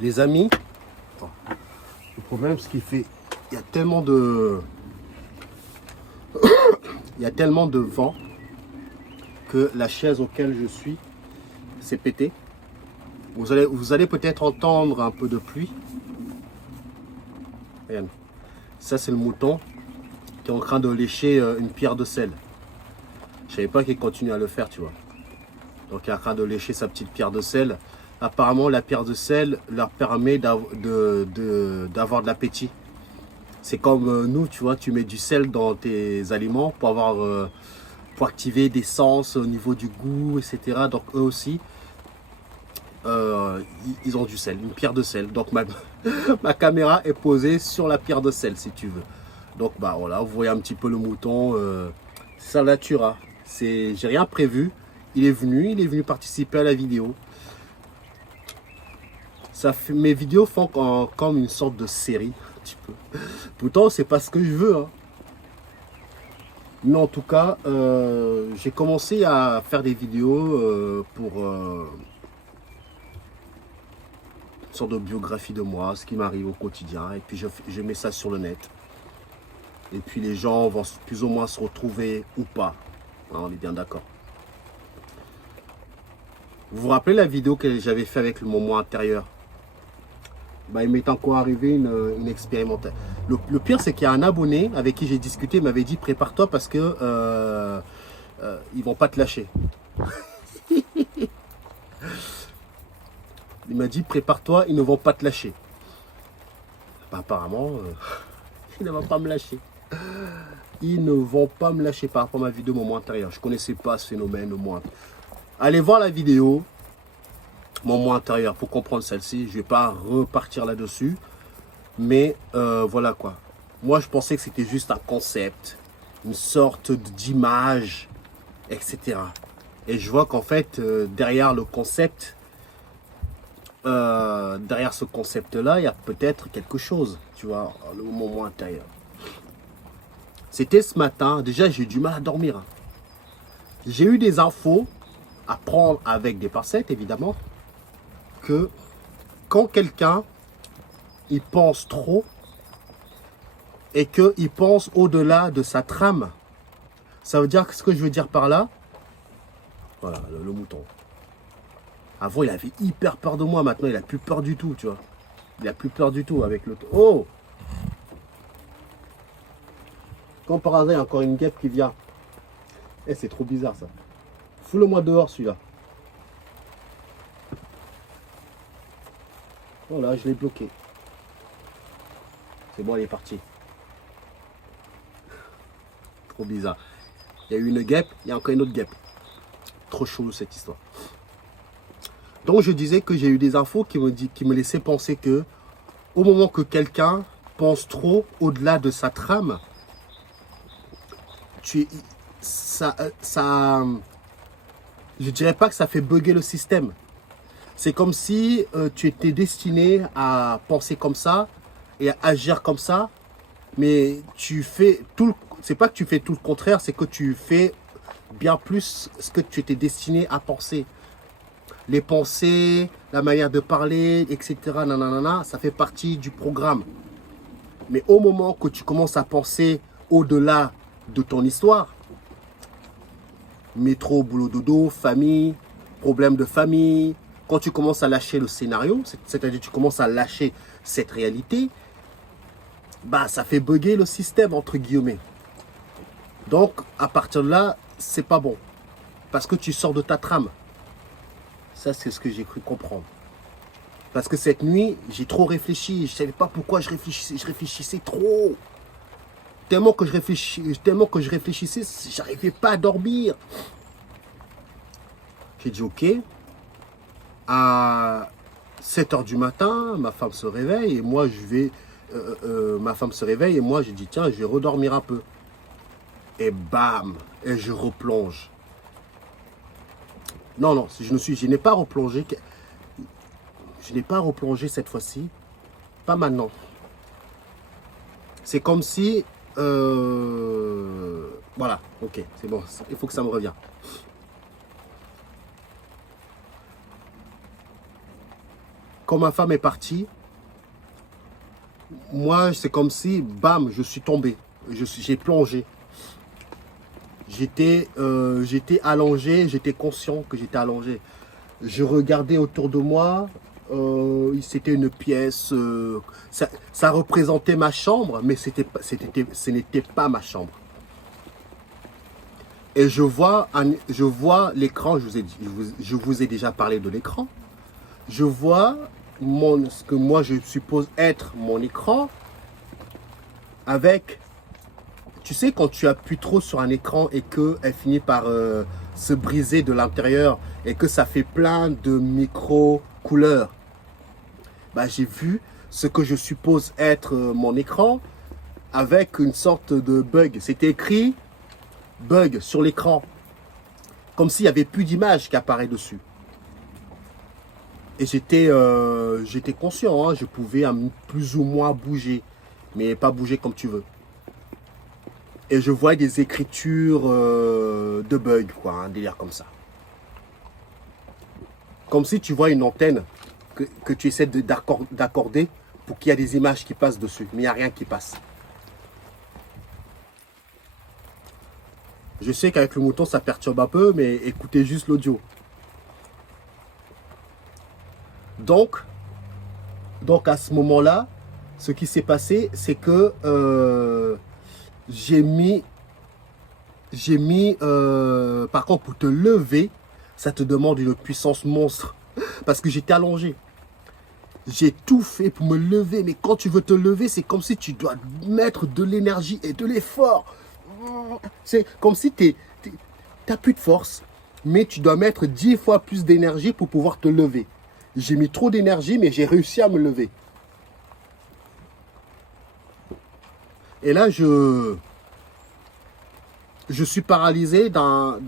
Les amis, le problème, c'est qu'il fait, il y a tellement de, il y a tellement de vent que la chaise auquel je suis s'est pétée. Vous allez peut-être entendre un peu de pluie. Regarde. Ça, c'est le mouton qui est en train de lécher une pierre de sel. Je savais pas qu'il continue à le faire, tu vois. Donc, il est en train de lécher sa petite pierre de sel. Apparemment, la pierre de sel leur permet d'avoir de l'appétit. C'est comme nous, tu vois, tu mets du sel dans tes aliments pour activer des sens au niveau du goût, etc. Donc, eux aussi, ils ont du sel, une pierre de sel. Donc, ma caméra est posée sur la pierre de sel, si tu veux. Donc, bah voilà, vous voyez un petit peu le mouton. C'est sa natura. J'ai rien prévu. Il est venu participer à la vidéo. Mes vidéos font comme une sorte de série, un petit peu. Pourtant, c'est pas ce que je veux. Hein. Mais en tout cas, j'ai commencé à faire des vidéos pour une sorte de biographie de moi, ce qui m'arrive au quotidien. Et puis, je mets ça sur le net. Et puis, les gens vont plus ou moins se retrouver ou pas. Hein, on est bien d'accord. Vous vous rappelez la vidéo que j'avais fait avec mon moi intérieur? Bah, il m'est encore arrivé une expérimentation. Le pire, c'est qu'il y a un abonné avec qui j'ai discuté, il m'avait dit prépare-toi parce que ils vont pas te lâcher. Il m'a dit prépare-toi, ils ne vont pas te lâcher. Bah, apparemment, ils ne vont pas me lâcher. Ils ne vont pas me lâcher par rapport à ma vidéo Mon Moi Intérieur. Je ne connaissais pas ce phénomène au moins. Allez voir la vidéo Mon Moi Intérieur pour comprendre celle-ci. Je ne vais pas repartir là-dessus. Mais voilà quoi. Moi, je pensais que c'était juste un concept, une sorte d'image, etc. Et je vois qu'en fait, derrière le concept, derrière ce concept-là, il y a peut-être quelque chose, tu vois, le moment intérieur. C'était ce matin, déjà j'ai eu du mal à dormir. Hein. J'ai eu des infos à prendre avec des pincettes, évidemment, que quand quelqu'un, il pense trop, et qu'il pense au-delà de sa trame. Ça veut dire que ce que je veux dire par là, voilà, le mouton. Avant, il avait hyper peur de moi. Maintenant, il n'a plus peur du tout, tu vois. Il n'a plus peur du tout avec le... Oh! Comme par hasard, il y a encore une guêpe qui vient. Eh, c'est trop bizarre, ça. Fous-le-moi dehors, celui-là. Voilà, je l'ai bloqué. C'est bon, il est parti. Trop bizarre. Il y a eu une guêpe, il y a encore une autre guêpe. Trop chaud cette histoire. Donc je disais que j'ai eu des infos qui me laissaient penser que au moment que quelqu'un pense trop au-delà de sa trame, je dirais pas que ça fait bugger le système. C'est comme si tu étais destiné à penser comme ça et à agir comme ça, mais tu fais tout. C'est pas que tu fais tout le contraire, c'est que tu fais bien plus ce que tu étais destiné à penser. Les pensées, la manière de parler, etc. Nanana, ça fait partie du programme. Mais au moment que tu commences à penser au-delà de ton histoire, métro, boulot, dodo, famille, problème de famille, quand tu commences à lâcher le scénario, c'est-à-dire tu commences à lâcher cette réalité, bah ça fait bugger le système entre guillemets. Donc à partir de là, c'est pas bon. Parce que tu sors de ta trame. Ça, c'est ce que j'ai cru comprendre. Parce que cette nuit, j'ai trop réfléchi. Je ne savais pas pourquoi je réfléchissais trop. Tellement que je réfléchissais, j'arrivais pas à dormir. J'ai dit ok. À 7 h du matin, ma femme se réveille et moi ma femme se réveille et moi j'ai dit tiens, je vais redormir un peu. Et bam, et je replonge. Non, je n'ai pas replongé. Je n'ai pas replongé cette fois-ci. Pas maintenant. C'est comme si... voilà, ok, c'est bon. Il faut que ça me revienne. quand ma femme est partie, moi, c'est comme si, bam, je suis tombé. J'ai plongé. J'étais allongé, j'étais conscient que j'étais allongé. Je regardais autour de moi, c'était une pièce, ça représentait ma chambre, mais ce n'était pas ma chambre. Et je vois l'écran, je vous ai déjà parlé de l'écran. Je vois ce que moi je suppose être mon écran avec, tu sais, quand tu appuies trop sur un écran et qu'elle finit par se briser de l'intérieur et que ça fait plein de micro-couleurs. Bah, j'ai vu ce que je suppose être mon écran avec une sorte de bug. C'était écrit bug sur l'écran, comme s'il n'y avait plus d'image qui apparaît dessus. Et j'étais conscient, hein, je pouvais plus ou moins bouger, mais pas bouger comme tu veux. Et je vois des écritures de bug, quoi, un délire comme ça. Comme si tu vois une antenne que tu essaies d'accorder pour qu'il y ait des images qui passent dessus, mais il n'y a rien qui passe. Je sais qu'avec le mouton, ça perturbe un peu, mais écoutez juste l'audio. Donc à ce moment-là, ce qui s'est passé, c'est que j'ai mis, par contre, pour te lever, ça te demande une puissance monstre. Parce que j'étais allongé. J'ai tout fait pour me lever, mais quand tu veux te lever, c'est comme si tu dois mettre de l'énergie et de l'effort. C'est comme si tu n'as plus de force, mais tu dois mettre 10 fois plus d'énergie pour pouvoir te lever. J'ai mis trop d'énergie, mais j'ai réussi à me lever. Et là, je suis paralysé d'un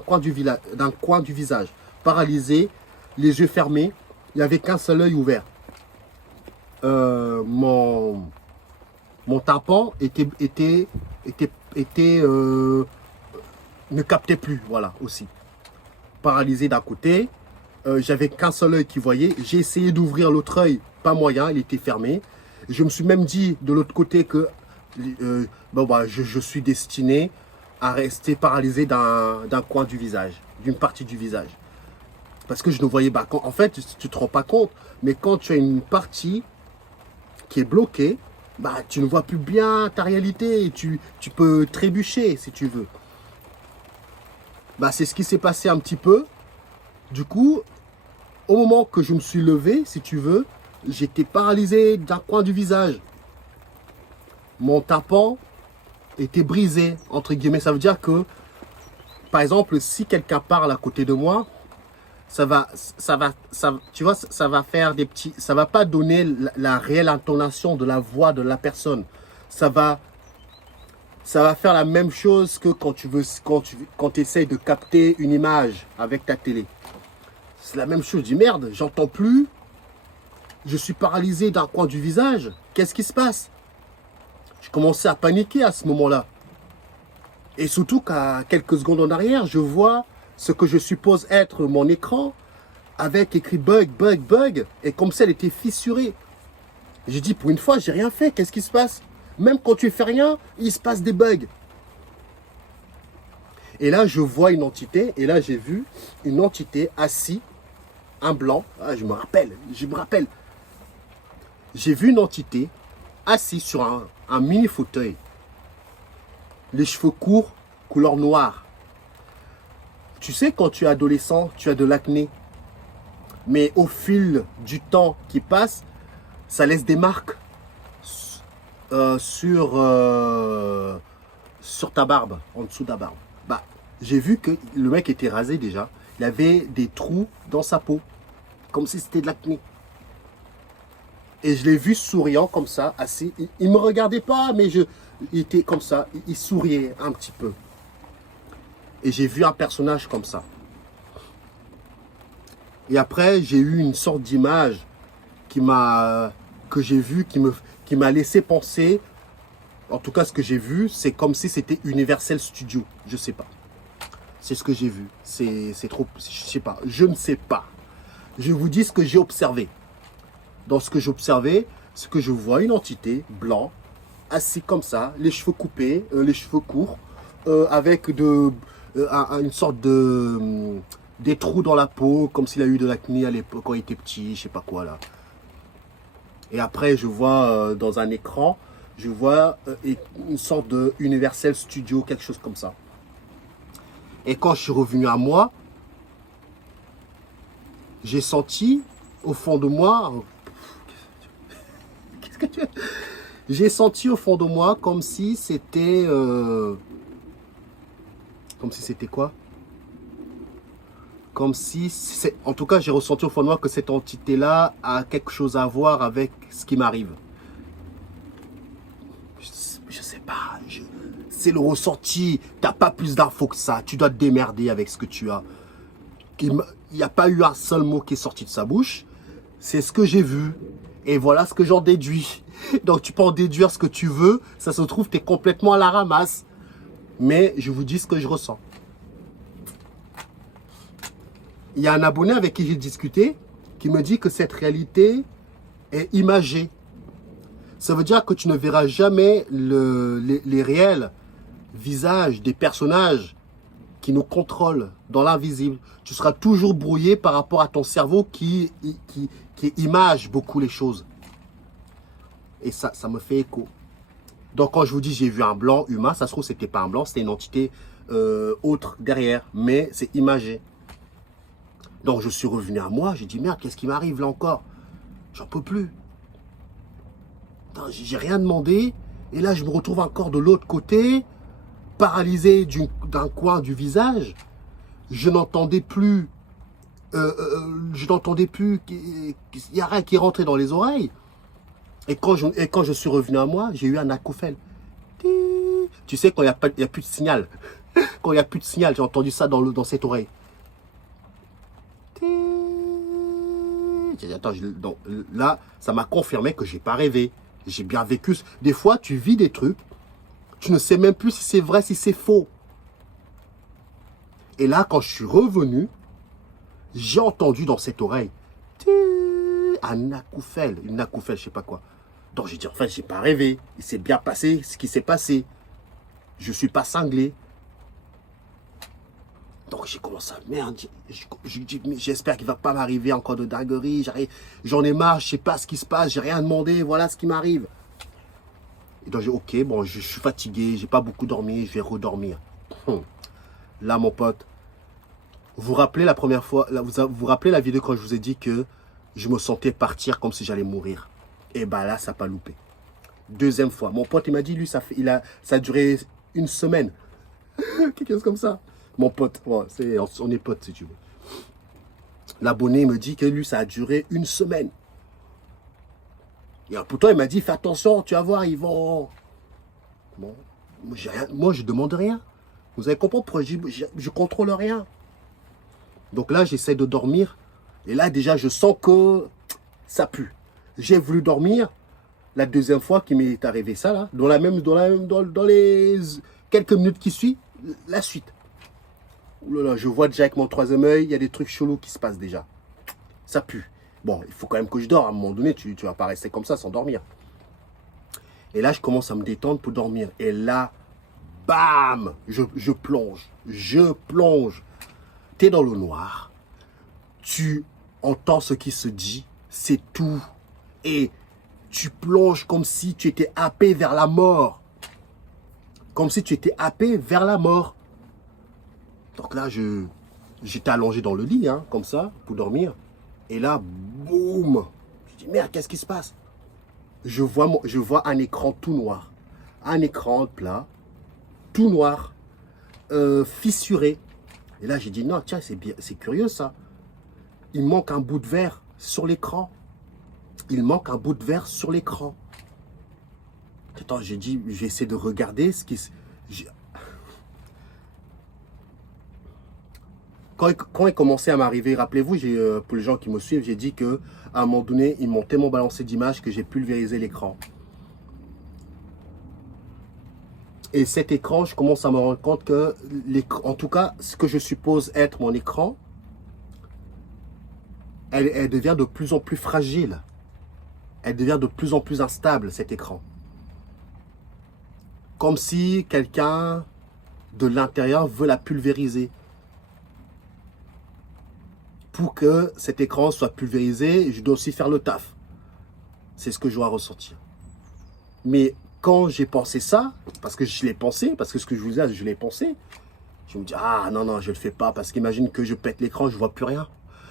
coin du visage. Paralysé, les yeux fermés, il n'y avait qu'un seul œil ouvert. Mon tympan ne captait plus, voilà, aussi. Paralysé d'un côté, j'avais qu'un seul œil qui voyait. J'ai essayé d'ouvrir l'autre œil, pas moyen, il était fermé. Je me suis même dit de l'autre côté que je suis destiné à rester paralysé d'un coin du visage, d'une partie du visage. Parce que je ne voyais pas. En fait, tu ne te rends pas compte, mais quand tu as une partie qui est bloquée, bah, tu ne vois plus bien ta réalité. Tu peux trébucher si tu veux. Bah, c'est ce qui s'est passé un petit peu. Du coup, au moment que je me suis levé, si tu veux, j'étais paralysé d'un coin du visage. Mon tympan était brisé, entre guillemets. Ça veut dire que, par exemple, si quelqu'un parle à côté de moi, tu vois, ça va faire des petits, ça va pas donner la réelle intonation de la voix de la personne. Ça va faire la même chose que quand tu essayes de capter une image avec ta télé. C'est la même chose. Je dis merde, j'entends plus. Je suis paralysé d'un coin du visage. Qu'est-ce qui se passe? Je commençais à paniquer à ce moment-là. Et surtout qu'à quelques secondes en arrière, je vois ce que je suppose être mon écran avec écrit bug, bug, bug. Et comme ça, elle était fissurée. J'ai dit, pour une fois, j'ai rien fait. Qu'est-ce qui se passe? Même quand tu fais rien, il se passe des bugs. Et là, je vois une entité. Et là, j'ai vu une entité assise, un blanc. Ah, je me rappelle. J'ai vu une entité assise sur un mini fauteuil. Les cheveux courts, couleur noire. Tu sais, quand tu es adolescent, tu as de l'acné. Mais au fil du temps qui passe, ça laisse des marques sur ta barbe, en dessous de ta barbe. Bah, j'ai vu que le mec était rasé déjà. Il avait des trous dans sa peau, comme si c'était de l'acné. Et je l'ai vu souriant comme ça, assis. Il ne me regardait pas, mais il était comme ça. Il souriait un petit peu. Et j'ai vu un personnage comme ça. Et après, j'ai eu une sorte d'image que j'ai vue, qui m'a laissé penser, en tout cas ce que j'ai vu, c'est comme si c'était Universal Studios. Je sais pas. C'est ce que j'ai vu. C'est trop, je sais pas. Je ne sais pas. Je vous dis ce que j'ai observé. Dans ce que j'ai observé, c'est que je vois une entité blanc, assis comme ça, les cheveux coupés, les cheveux courts, avec une sorte de des trous dans la peau, comme s'il a eu de l'acné à l'époque quand il était petit, je sais pas quoi là. Et après, je vois dans un écran, je vois une sorte de Universal Studio, quelque chose comme ça. Et quand je suis revenu à moi, j'ai senti au fond de moi, qu'est-ce que tu as? J'ai senti au fond de moi comme si c'était quoi? Comme si, en tout cas, j'ai ressenti au fond de moi que cette entité-là a quelque chose à voir avec ce qui m'arrive. Je sais pas, c'est le ressenti. T'as pas plus d'infos que ça. Tu dois te démerder avec ce que tu as. Il n'y a pas eu un seul mot qui est sorti de sa bouche. C'est ce que j'ai vu. Et voilà ce que j'en déduis. Donc tu peux en déduire ce que tu veux. Ça se trouve, tu es complètement à la ramasse. Mais je vous dis ce que je ressens. Il y a un abonné avec qui j'ai discuté qui me dit que cette réalité est imagée. Ça veut dire que tu ne verras jamais les réels visages des personnages qui nous contrôlent dans l'invisible. Tu seras toujours brouillé par rapport à ton cerveau qui image beaucoup les choses. Et ça me fait écho. Donc quand je vous dis j'ai vu un blanc humain, ça se trouve c'était pas un blanc, c'était une entité autre derrière, mais c'est imagé. Donc je suis revenu à moi, j'ai dit merde, qu'est-ce qui m'arrive là encore? J'en peux plus. J'ai rien demandé, et là je me retrouve encore de l'autre côté, paralysé d'un coin du visage. Je n'entendais plus, il n'y a rien qui rentrait dans les oreilles. Et quand je suis revenu à moi, j'ai eu un acouphène. Tu sais, quand il n'y a plus de signal. Quand il n'y a plus de signal, j'ai entendu ça dans cette oreille. Attends, là, ça m'a confirmé que j'ai pas rêvé. J'ai bien vécu. Des fois, tu vis des trucs, tu ne sais même plus si c'est vrai, si c'est faux. Et là, quand je suis revenu, j'ai entendu dans cette oreille un acouphène, une acouphène, je sais pas quoi. Donc j'ai dit, en fait, j'ai pas rêvé. Il s'est bien passé ce qui s'est passé. Je suis pas cinglé. Donc j'ai commencé à merde. J'espère qu'il va pas m'arriver encore de dinguerie. J'en ai marre, je sais pas ce qui se passe, j'ai rien demandé, voilà ce qui m'arrive. Et donc j'ai ok, bon, je suis fatigué, j'ai pas beaucoup dormi, je vais redormir. Là, mon pote, vous vous rappelez la première fois, vous vous rappelez la vidéo quand je vous ai dit que je me sentais partir comme si j'allais mourir. Et bah là, ça n'a pas loupé. Deuxième fois, mon pote, il m'a dit, lui, ça a duré une semaine. Quelque chose comme ça. Mon pote, ouais, on est potes si tu veux. L'abonné me dit que lui, ça a duré une semaine. Et pourtant, il m'a dit, fais attention, tu vas voir, ils vont... Bon, moi, je demande rien. Vous avez compris pourquoi je contrôle rien. Donc là, j'essaie de dormir. Et là, déjà, je sens que ça pue. J'ai voulu dormir. La deuxième fois qu'il m'est arrivé ça, là, dans les quelques minutes qui suivent, la suite. Ouh là là, je vois déjà avec mon troisième œil, il y a des trucs chelous qui se passent déjà. Ça pue. Bon, il faut quand même que je dors. À un moment donné, tu vas pas rester comme ça sans dormir. Et là, je commence à me détendre pour dormir. Et là, bam, je plonge. Je plonge. Tu es dans le noir. Tu entends ce qui se dit. C'est tout. Et tu plonges comme si tu étais happé vers la mort. Comme si tu étais happé vers la mort. Donc là, j'étais allongé dans le lit, hein, comme ça, pour dormir. Et là, boum. Je dis, merde, qu'est-ce qui se passe? Je vois un écran tout noir. Un écran plat, tout noir, fissuré. Et là, j'ai dit, non, tiens, c'est curieux ça. Il manque un bout de verre sur l'écran. Il manque un bout de verre sur l'écran. Attends, j'ai dit, je vais essayer de regarder ce qui... Quand il commençait à m'arriver, rappelez-vous, pour les gens qui me suivent, j'ai dit que à un moment donné, ils m'ont tellement balancé d'images que j'ai pulvérisé l'écran. Et cet écran, je commence à me rendre compte que, en tout cas, ce que je suppose être mon écran, elle devient de plus en plus fragile. Elle devient de plus en plus instable, cet écran. Comme si quelqu'un de l'intérieur veut la pulvériser. Pour que cet écran soit pulvérisé, je dois aussi faire le taf. C'est ce que je dois ressentir. Mais quand j'ai pensé ça, parce que je l'ai pensé, parce que ce que je vous dis, je l'ai pensé, je me dis, ah non, non, je ne le fais pas, parce qu'imagine que je pète l'écran, je ne vois plus rien.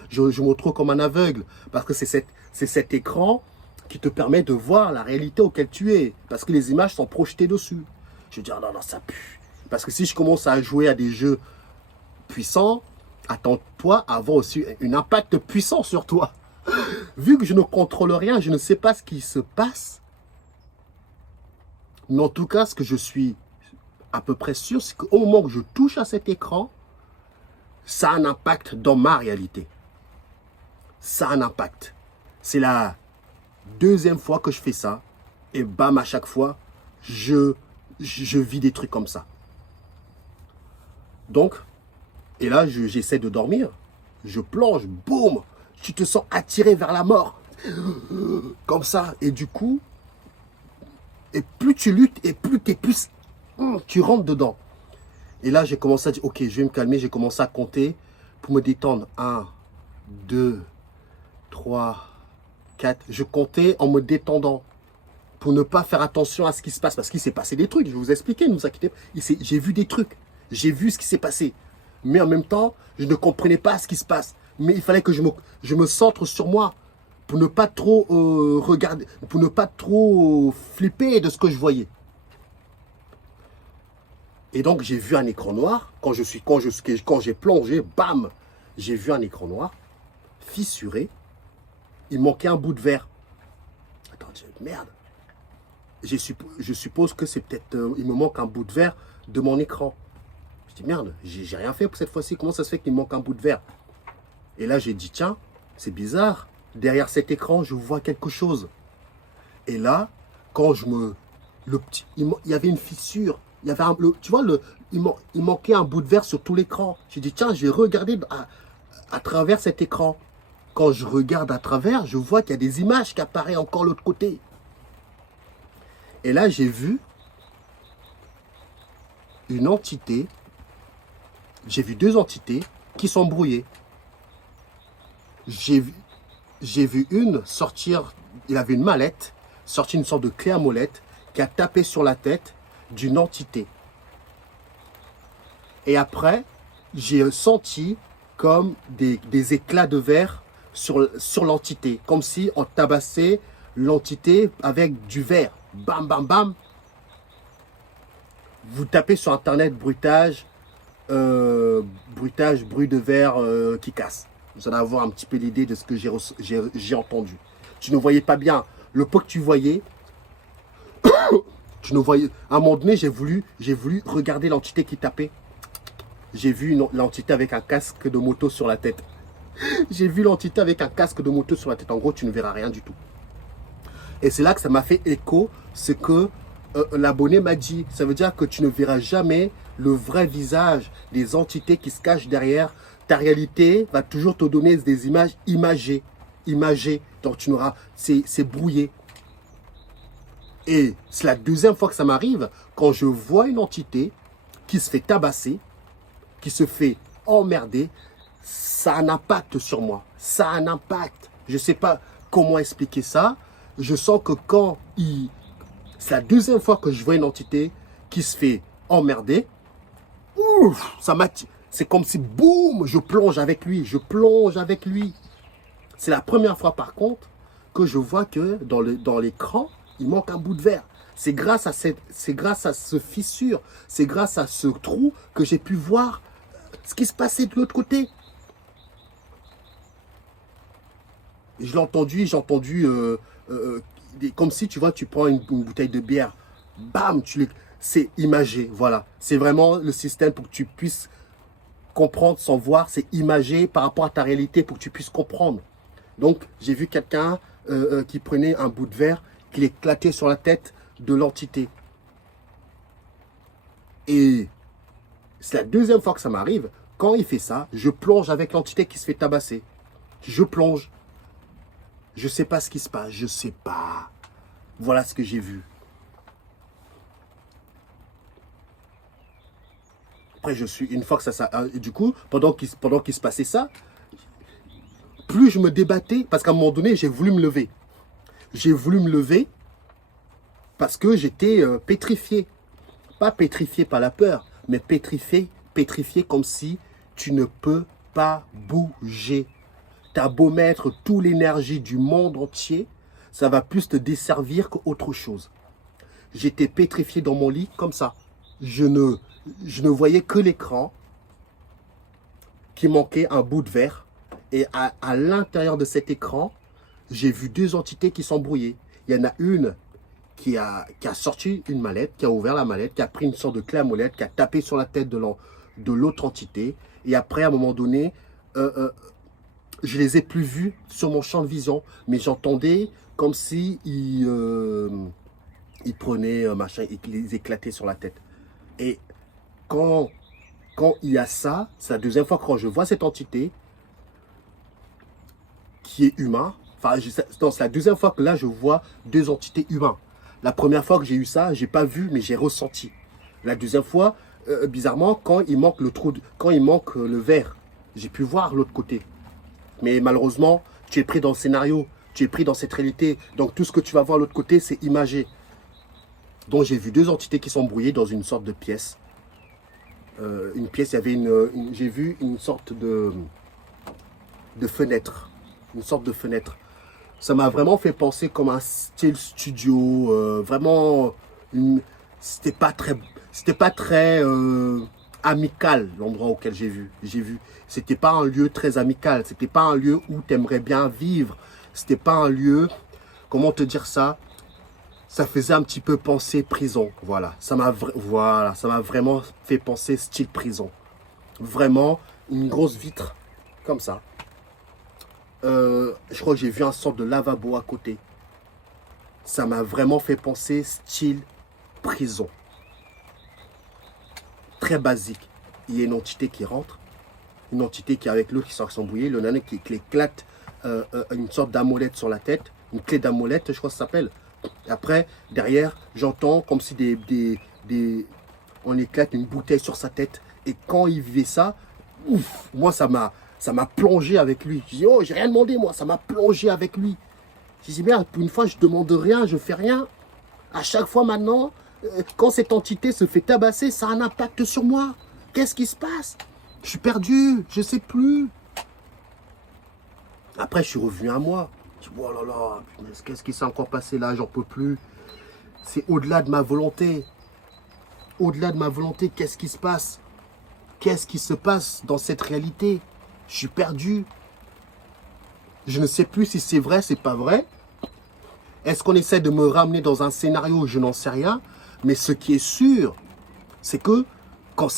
Je me retrouve comme un aveugle, parce que c'est cet écran qui te permet de voir la réalité auquel tu es, parce que les images sont projetées dessus. Je me dis, ah non, non, ça pue. Parce que si je commence à jouer à des jeux puissants, attends-toi à avoir aussi un impact puissant sur toi. Vu que je ne contrôle rien, je ne sais pas ce qui se passe. Mais en tout cas, ce que je suis à peu près sûr, c'est qu'au moment où je touche à cet écran, ça a un impact dans ma réalité. Ça a un impact. C'est la deuxième fois que je fais ça. Et bam, à chaque fois, je vis des trucs comme ça. Donc, et là, j'essaie de dormir. Je plonge, boum, tu te sens attiré vers la mort. Comme ça. Et du coup, et plus tu luttes, et plus tu rentres dedans. Et là, j'ai commencé à dire, ok, je vais me calmer. J'ai commencé à compter pour me détendre. 1, 2, 3, 4. Je comptais en me détendant pour ne pas faire attention à ce qui se passe. Parce qu'il s'est passé des trucs. Je vais vous expliquer, ne vous inquiétez pas. J'ai vu des trucs. J'ai vu ce qui s'est passé. Mais en même temps, je ne comprenais pas ce qui se passe. Mais il fallait que je me centre sur moi pour ne pas trop regarder, pour ne pas trop flipper de ce que je voyais. Et donc, j'ai vu un écran noir. Quand j'ai plongé, bam, j'ai vu un écran noir fissuré. Il manquait un bout de verre. Attends, merde. Je suppose que c'est peut-être, il me manque un bout de verre de mon écran. Je dis, merde, j'ai rien fait pour cette fois-ci. Comment ça se fait qu'il manque un bout de verre? Et là, j'ai dit, tiens, c'est bizarre. Derrière cet écran, je vois quelque chose. Et là, quand il y avait une fissure. Il y avait tu vois, il manquait un bout de verre sur tout l'écran. J'ai dit, tiens, je vais regarder à travers cet écran. Quand je regarde à travers, je vois qu'il y a des images qui apparaissent encore de l'autre côté. Et là, j'ai vu une entité. J'ai vu 2 entités qui sont brouillées. J'ai vu une sortir, il avait une mallette, sortir une sorte de clé à molette qui a tapé sur la tête d'une entité. Et après, j'ai senti comme des éclats de verre sur l'entité, comme si on tabassait l'entité avec du verre. Bam, bam, bam. Vous tapez sur Internet bruitage, bruit de verre qui casse. Vous allez avoir un petit peu l'idée de ce que j'ai entendu. Tu ne voyais pas bien. Le peu que tu voyais, tu ne voyais. À un moment donné, j'ai voulu regarder l'entité qui tapait. J'ai vu l'entité avec un casque de moto sur la tête. J'ai vu l'entité avec un casque de moto sur la tête. En gros, tu ne verras rien du tout. Et c'est là que ça m'a fait écho ce que l'abonné m'a dit. Ça veut dire que tu ne verras jamais le vrai visage des entités qui se cachent derrière. Ta réalité va toujours te donner des images imagées. Donc tu n'auras, c'est brouillé. Et c'est la deuxième fois que ça m'arrive, quand je vois une entité qui se fait tabasser, qui se fait emmerder, ça a un impact sur moi. Ça a un impact. Je ne sais pas comment expliquer ça. Je sens que c'est la deuxième fois que je vois une entité qui se fait emmerder. Ouf, ça m'attire. C'est comme si, boum, je plonge avec lui. C'est la première fois, par contre, que je vois que dans l'écran, il manque un bout de verre. C'est grâce à ce fissure, c'est grâce à ce trou que j'ai pu voir ce qui se passait de l'autre côté. Et j'ai entendu comme si, tu vois, tu prends une bouteille de bière, bam, c'est imagé, voilà. C'est vraiment le système pour que tu puisses comprendre sans voir, c'est imagé par rapport à ta réalité pour que tu puisses comprendre. Donc, j'ai vu quelqu'un qui prenait un bout de verre, qui l'éclatait sur la tête de l'entité. Et c'est la deuxième fois que ça m'arrive. Quand il fait ça, je plonge avec l'entité qui se fait tabasser. Je plonge. Je ne sais pas ce qui se passe. Je ne sais pas. Voilà ce que j'ai vu. Après, une fois que du coup, pendant qu'il se passait ça, plus je me débattais, parce qu'à un moment donné, j'ai voulu me lever. J'ai voulu me lever parce que j'étais pétrifié. Pas pétrifié par la peur, mais pétrifié comme si tu ne peux pas bouger. Tu as beau mettre toute l'énergie du monde entier, ça va plus te desservir qu'autre chose. J'étais pétrifié dans mon lit comme ça. Je ne voyais que l'écran qui manquait un bout de verre. Et à l'intérieur de cet écran, j'ai vu deux entités qui s'embrouillaient. Il y en a une qui a sorti une mallette, qui a ouvert la mallette, qui a pris une sorte de clé à molette, qui a tapé sur la tête de l'autre entité. Et après, à un moment donné, je les ai plus vus sur mon champ de vision, mais j'entendais comme si ils prenaient machin et qu'ils les éclataient sur la tête. Et quand il y a ça, c'est la deuxième fois que je vois cette entité qui est humain. Enfin, c'est la deuxième fois que là, je vois deux entités humaines. La première fois que j'ai eu ça, j'ai pas vu, mais j'ai ressenti. La deuxième fois, bizarrement, quand il manque le verre, j'ai pu voir l'autre côté. Mais malheureusement, tu es pris dans le scénario, tu es pris dans cette réalité. Donc tout ce que tu vas voir de l'autre côté, c'est imagé. Donc j'ai vu deux entités qui sont brouillées dans une sorte de pièce. Une pièce, il y avait j'ai vu une sorte de fenêtre. Une sorte de fenêtre. Ça m'a vraiment fait penser comme un style studio. Vraiment, c'était pas très amical l'endroit auquel j'ai vu. C'était pas un lieu très amical. C'était pas un lieu où tu aimerais bien vivre. C'était pas un lieu, comment te dire ça? Ça faisait un petit peu penser prison. Voilà, ça m'a vraiment fait penser style prison. Vraiment, une grosse vitre comme ça. Je crois que j'ai vu un sorte de lavabo à côté. Ça m'a vraiment fait penser style prison. Très basique. Il y a une entité qui rentre. Une entité qui est avec l'autre qui s'embrouille. Le nanan qui éclate une sorte d'amolette sur la tête. Une clé d'amolette, je crois que ça s'appelle. Et après, derrière, j'entends comme si on éclate une bouteille sur sa tête. Et quand il vivait ça, ouf, moi ça m'a plongé avec lui. Je dis, oh, j'ai rien demandé, moi, ça m'a plongé avec lui. Je dis, merde, pour une fois, je demande rien, je fais rien. À chaque fois maintenant, quand cette entité se fait tabasser, ça a un impact sur moi. Qu'est-ce qui se passe? Je suis perdu, je sais plus. Après, je suis revenu à moi. Je dis, oh là là, qu'est-ce qui s'est encore passé là? J'en peux plus. C'est au-delà de ma volonté. Au-delà de ma volonté, qu'est-ce qui se passe? Qu'est-ce qui se passe dans cette réalité? Je suis perdu. Je ne sais plus si c'est vrai, c'est pas vrai. Est-ce qu'on essaie de me ramener dans un scénario? Je n'en sais rien. Mais ce qui est sûr, c'est que quand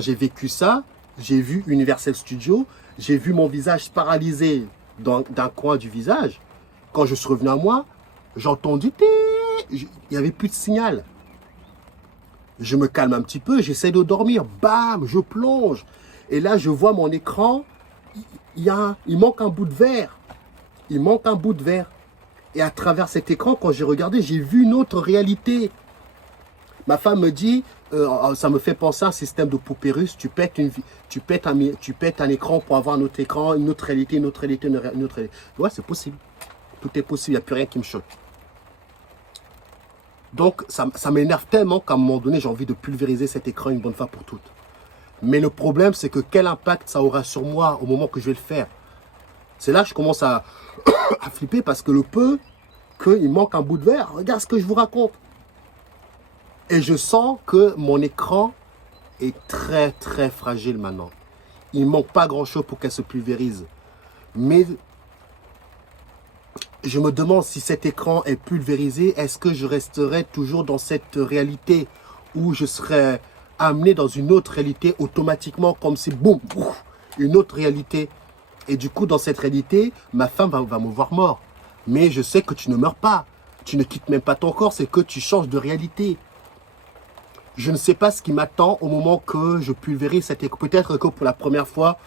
j'ai vécu ça, j'ai vu Universal Studios, j'ai vu mon visage paralysé d'un coin du visage. Quand je suis revenu à moi, j'ai entendu, il n'y avait plus de signal. Je me calme un petit peu, j'essaie de dormir, bam, je plonge. Et là, je vois mon écran, il manque un bout de verre. Il manque un bout de verre. Et à travers cet écran, quand j'ai regardé, j'ai vu une autre réalité. Ma femme me dit, ça me fait penser à un système de poupée russe. Tu pètes un écran pour avoir un autre écran, une autre réalité, une autre réalité, une autre réalité. Ouais, c'est possible. Tout est possible, il n'y a plus rien qui me choque. Donc, ça m'énerve tellement qu'à un moment donné, j'ai envie de pulvériser cet écran une bonne fois pour toutes. Mais le problème, c'est que quel impact ça aura sur moi au moment que je vais le faire? C'est là que je commence à flipper parce que qu'il manque un bout de verre. Regarde ce que je vous raconte. Et je sens que mon écran est très, très fragile maintenant. Il ne manque pas grand-chose pour qu'elle se pulvérise. Mais je me demande si cet écran est pulvérisé, est-ce que je resterai toujours dans cette réalité où je serai amené dans une autre réalité automatiquement comme si, boum, une autre réalité. Et du coup, dans cette réalité, ma femme va me voir mort. Mais je sais que tu ne meurs pas. Tu ne quittes même pas ton corps, c'est que tu changes de réalité. Je ne sais pas ce qui m'attend au moment que je pulvérise cet écran. Peut-être que pour la première fois,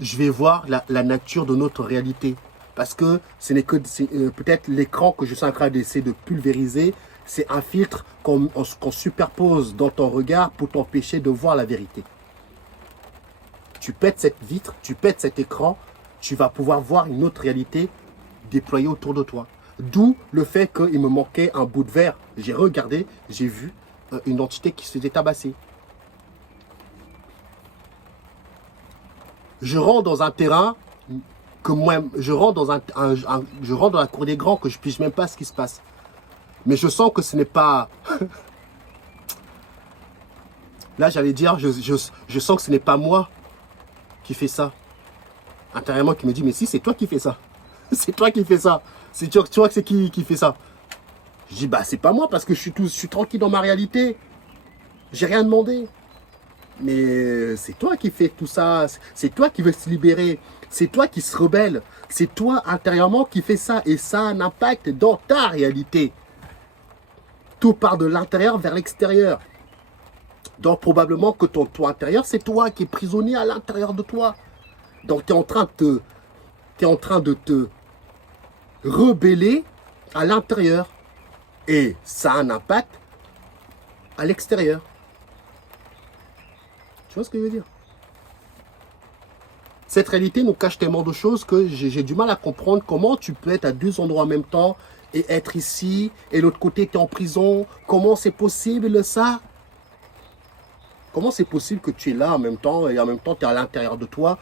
je vais voir la nature de notre réalité. Parce que ce n'est que peut-être l'écran que je suis en train d'essayer de pulvériser, c'est un filtre qu'on superpose dans ton regard pour t'empêcher de voir la vérité. Tu pètes cette vitre, tu pètes cet écran, tu vas pouvoir voir une autre réalité déployée autour de toi. D'où le fait qu'il me manquait un bout de verre. J'ai regardé, j'ai vu une entité qui se faisait tabasser. Je rentre dans un terrain que moi, je rentre dans la cour des grands que je ne pige même pas ce qui se passe. Mais je sens que ce n'est pas... Là, j'allais dire, je sens que ce n'est pas moi qui fais ça. Intérieurement, qui me dit, mais si, c'est toi qui fais ça. C'est toi qui fais ça. Tu vois que c'est qui fait ça. Je dis, bah, c'est pas moi parce que je suis tranquille dans ma réalité. J'ai rien demandé. Mais c'est toi qui fais tout ça. C'est toi qui veux se libérer. C'est toi qui se rebelle. C'est toi intérieurement qui fais ça. Et ça a un impact dans ta réalité. Tout part de l'intérieur vers l'extérieur. Donc probablement que ton toi intérieur, c'est toi qui es prisonnier à l'intérieur de toi. Donc tu es en train de te rebeller à l'intérieur. Et ça a un impact à l'extérieur. Tu vois ce que je veux dire? Cette réalité nous cache tellement de choses que j'ai du mal à comprendre comment tu peux être à deux endroits en même temps et être ici et l'autre côté tu es en prison. Comment c'est possible ça? Comment c'est possible que tu es là en même temps et en même temps tu es à l'intérieur de toi?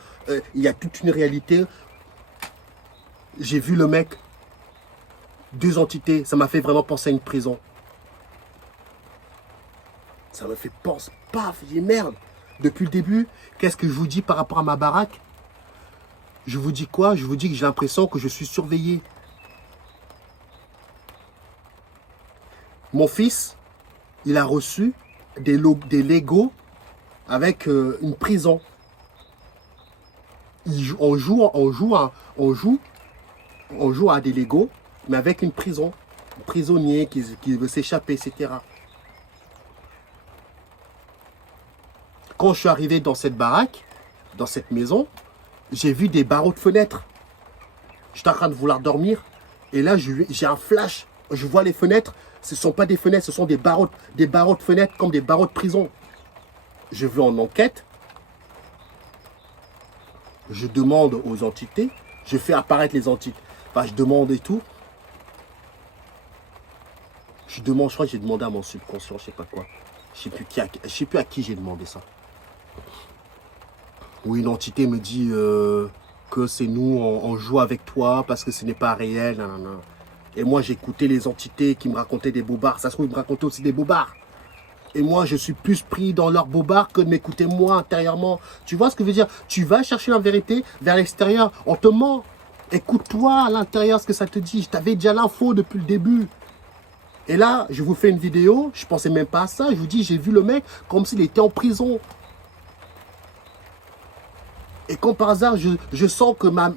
Il y a toute une réalité. J'ai vu le mec, deux entités, ça m'a fait vraiment penser à une prison. Ça me fait penser, paf, j'ai merde. Depuis le début, qu'est-ce que je vous dis par rapport à ma baraque? Je vous dis quoi? Je vous dis que j'ai l'impression que je suis surveillé. Mon fils, il a reçu des Legos avec une prison. On joue à des Legos, mais avec une prison. Un prisonnier qui veut s'échapper, etc. Quand je suis arrivé dans cette baraque, dans cette maison, j'ai vu des barreaux de fenêtres. J'étais en train de vouloir dormir. Et là, j'ai un flash. Je vois les fenêtres. Ce ne sont pas des fenêtres, ce sont des barreaux de fenêtres comme des barreaux de prison. Je vais en enquête. Je demande aux entités. Je fais apparaître les entités. Enfin, je demande et tout. Je crois que j'ai demandé à mon subconscient, je ne sais pas quoi. Je ne sais plus à qui j'ai demandé ça. Où une entité me dit que c'est nous, on joue avec toi parce que ce n'est pas réel. Nanana. Et moi, j'écoutais les entités qui me racontaient des bobards. Ça se trouve, ils me racontaient aussi des bobards. Et moi, je suis plus pris dans leurs bobards que de m'écouter moi intérieurement. Tu vois ce que je veux dire? Tu vas chercher la vérité vers l'extérieur. On te ment. Écoute-toi à l'intérieur ce que ça te dit. Je t'avais déjà l'info depuis le début. Et là, je vous fais une vidéo. Je ne pensais même pas à ça. Je vous dis, j'ai vu le mec comme s'il était en prison. Et comme par hasard, je sens que ma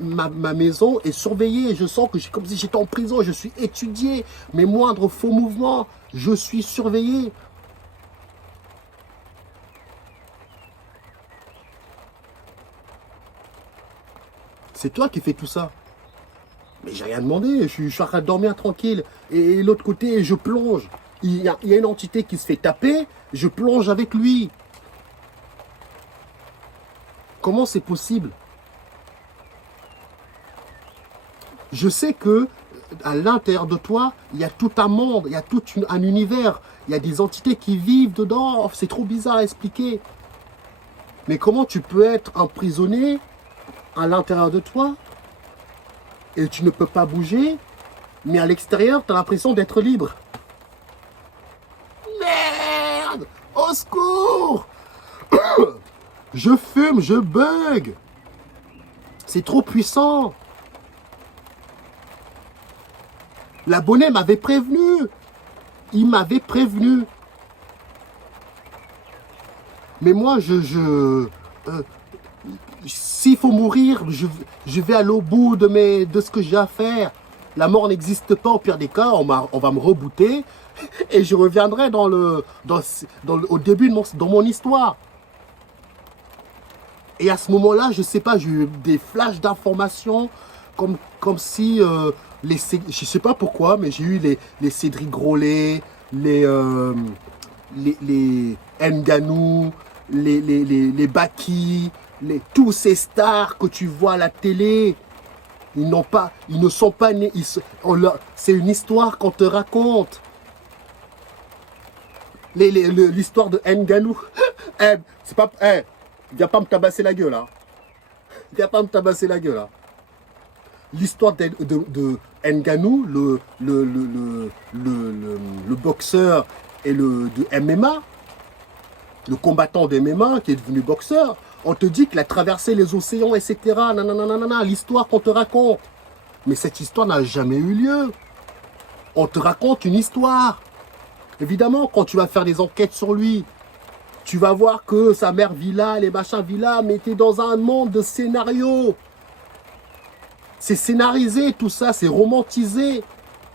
maison est surveillée. Je sens que comme si j'étais en prison. Je suis étudié. Mes moindres faux mouvements, je suis surveillé. C'est toi qui fais tout ça. Mais j'ai rien demandé. Je suis en train de dormir tranquille. Et l'autre côté, je plonge. Il y a une entité qui se fait taper. Je plonge avec lui. Comment c'est possible? Je sais que à l'intérieur de toi, il y a tout un monde, il y a tout un univers, il y a des entités qui vivent dedans. Oh, c'est trop bizarre à expliquer. Mais comment tu peux être emprisonné à l'intérieur de toi et tu ne peux pas bouger, mais à l'extérieur, tu as l'impression d'être libre? Merde! Au secours! Je fume, je bug. C'est trop puissant. L'abonné m'avait prévenu. Il m'avait prévenu. Mais moi, s'il faut mourir, je vais aller au bout de ce que j'ai à faire. La mort n'existe pas, au pire des cas, on va me rebooter et je reviendrai au début de mon histoire. Et à ce moment-là, je sais pas, j'ai eu des flashs d'informations comme si je sais pas pourquoi, mais j'ai eu les Cédric Grolet, les Nganou, les Baki, tous ces stars que tu vois à la télé. Ils ne sont pas nés. C'est une histoire qu'on te raconte. L'histoire de Nganou. C'est pas. Viens pas me tabasser la gueule, hein. Viens pas me tabasser la gueule, hein. L'histoire de Nganou, le boxeur et de MMA, le combattant de MMA qui est devenu boxeur, on te dit qu'il a traversé les océans, etc. Nanana, l'histoire qu'on te raconte. Mais cette histoire n'a jamais eu lieu. On te raconte une histoire. Évidemment, quand tu vas faire des enquêtes sur lui, tu vas voir que sa mère vit là, les machins vit là, mais tu es dans un monde de scénarios. C'est scénarisé tout ça, c'est romantisé.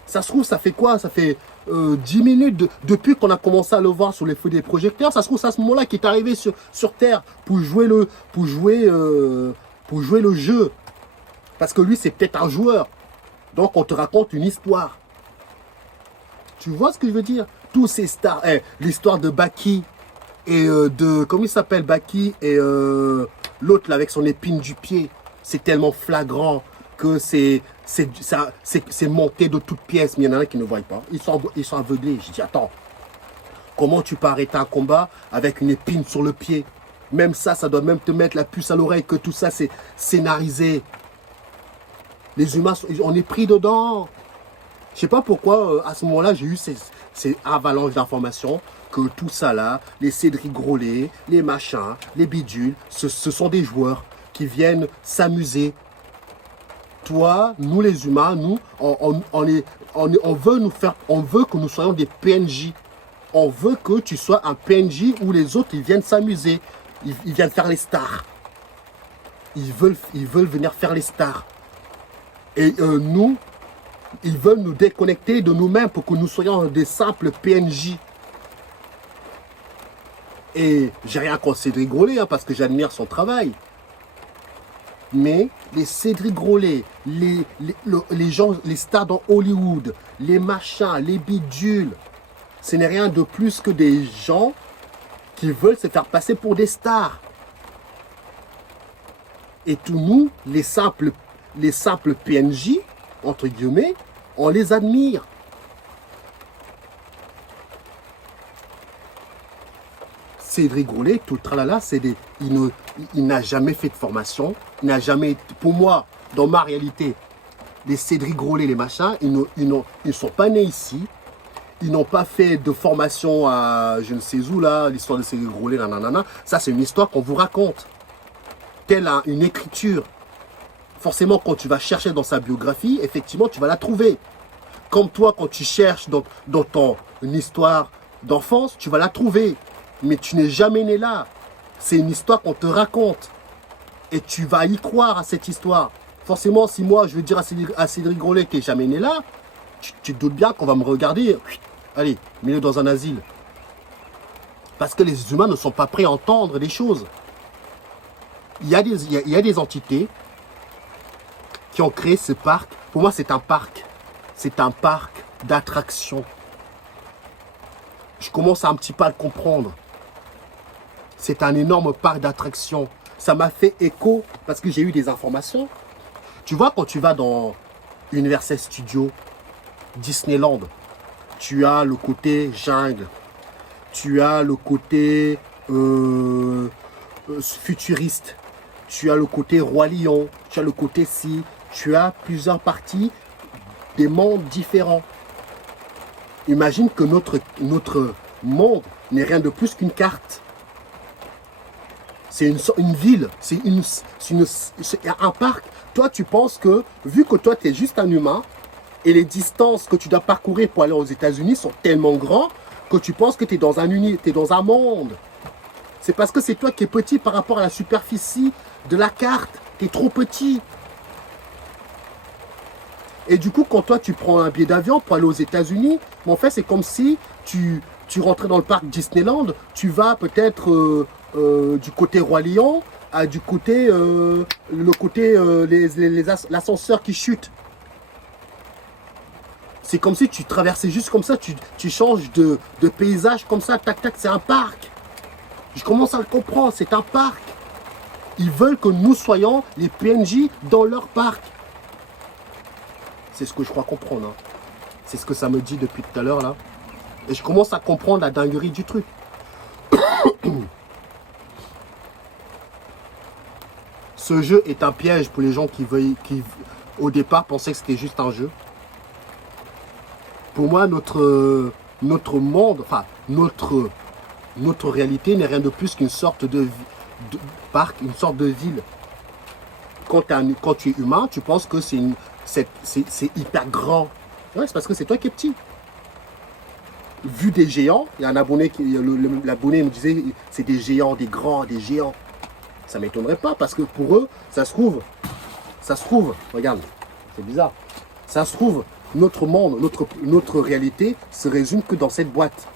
Ça se trouve, ça fait quoi? Ça fait 10 minutes depuis qu'on a commencé à le voir sur les feux des projecteurs. Ça se trouve, c'est à ce moment-là qu'il est arrivé sur Terre pour jouer le jeu. Parce que lui, c'est peut-être un joueur. Donc, on te raconte une histoire. Tu vois ce que je veux dire? Tous ces stars, l'histoire de Baki et comment il s'appelle Baki et l'autre là avec son épine du pied. C'est tellement flagrant que c'est monté de toutes pièces, mais il y en a qui ne voient pas. Ils sont aveuglés. Je dis, attends, comment tu peux arrêter un combat avec une épine sur le pied? Même ça doit même te mettre la puce à l'oreille que tout ça, c'est scénarisé. Les humains, on est pris dedans. Je sais pas pourquoi, à ce moment-là, j'ai eu ces avalanches d'informations que tout ça là, les Cédric Grolet, les machins, les bidules, ce sont des joueurs qui viennent s'amuser. Toi, nous les humains, nous, on veut que nous soyons des PNJ. On veut que tu sois un PNJ où les autres, ils viennent s'amuser. Ils viennent faire les stars. Ils veulent venir faire les stars. Et nous, ils veulent nous déconnecter de nous-mêmes pour que nous soyons des simples PNJ. Et j'ai rien contre Cédric Grolet, hein, parce que j'admire son travail. Mais les Cédric Grolet, les gens, les stars dans Hollywood, les machins, les bidules, ce n'est rien de plus que des gens qui veulent se faire passer pour des stars. Et tous nous, les simples PNJ, entre guillemets, on les admire. Cédric Grolet, tout le tralala, il n'a jamais fait de formation. Il n'a jamais, pour moi, dans ma réalité, les Cédric Grolet, les machins, ils ne sont pas nés ici. Ils n'ont pas fait de formation à je ne sais où, là, l'histoire de Cédric Grolet, nanana. Ça, c'est une histoire qu'on vous raconte. Telle une écriture. Forcément, quand tu vas chercher dans sa biographie, effectivement, tu vas la trouver. Comme toi, quand tu cherches dans ton histoire d'enfance, tu vas la trouver. Mais tu n'es jamais né là. C'est une histoire qu'on te raconte. Et tu vas y croire à cette histoire. Forcément, si moi, je veux dire à Cédric Grolet qui n'est jamais né là, tu te doutes bien qu'on va me regarder. Allez, mets-le dans un asile. Parce que les humains ne sont pas prêts à entendre des choses. Il y a des entités qui ont créé ce parc. Pour moi, c'est un parc. C'est un parc d'attractions. Je commence un petit peu à le comprendre. C'est un énorme parc d'attractions. Ça m'a fait écho parce que j'ai eu des informations. Tu vois, quand tu vas dans Universal Studios, Disneyland, tu as le côté jungle. Tu as le côté futuriste. Tu as le côté Roi Lion. Tu as le côté si. Tu as plusieurs parties des mondes différents. Imagine que notre monde n'est rien de plus qu'une carte. C'est une ville, c'est un parc. Toi, tu penses que, vu que toi, tu es juste un humain, et les distances que tu dois parcourir pour aller aux États-Unis sont tellement grandes que tu penses que tu es dans un monde. C'est parce que c'est toi qui es petit par rapport à la superficie de la carte. Tu es trop petit. Et du coup, quand toi, tu prends un billet d'avion pour aller aux États-Unis, en fait, c'est comme si tu rentrais dans le parc Disneyland, tu vas peut-être du côté Roi Lion, du côté, le côté, l'ascenseur qui chute. C'est comme si tu traversais juste comme ça, tu changes de paysage comme ça, tac, tac, c'est un parc. Je commence à le comprendre, c'est un parc. Ils veulent que nous soyons les PNJ dans leur parc. C'est ce que je crois comprendre. Hein. C'est ce que ça me dit depuis tout à l'heure là. Et je commence à comprendre la dinguerie du truc. Ce jeu est un piège pour les gens qui au départ pensaient que c'était juste un jeu. Pour moi, notre monde, enfin notre réalité n'est rien de plus qu'une sorte de parc, une sorte de ville. Quand tu es humain, tu penses que c'est hyper grand. Ouais, c'est parce que c'est toi qui es petit. Vu des géants, il y a un abonné, l'abonné me disait, c'est des géants, des grands, des géants. Ça ne m'étonnerait pas, parce que pour eux, ça se trouve, regarde, c'est bizarre, ça se trouve, notre monde, notre réalité se résume que dans cette boîte.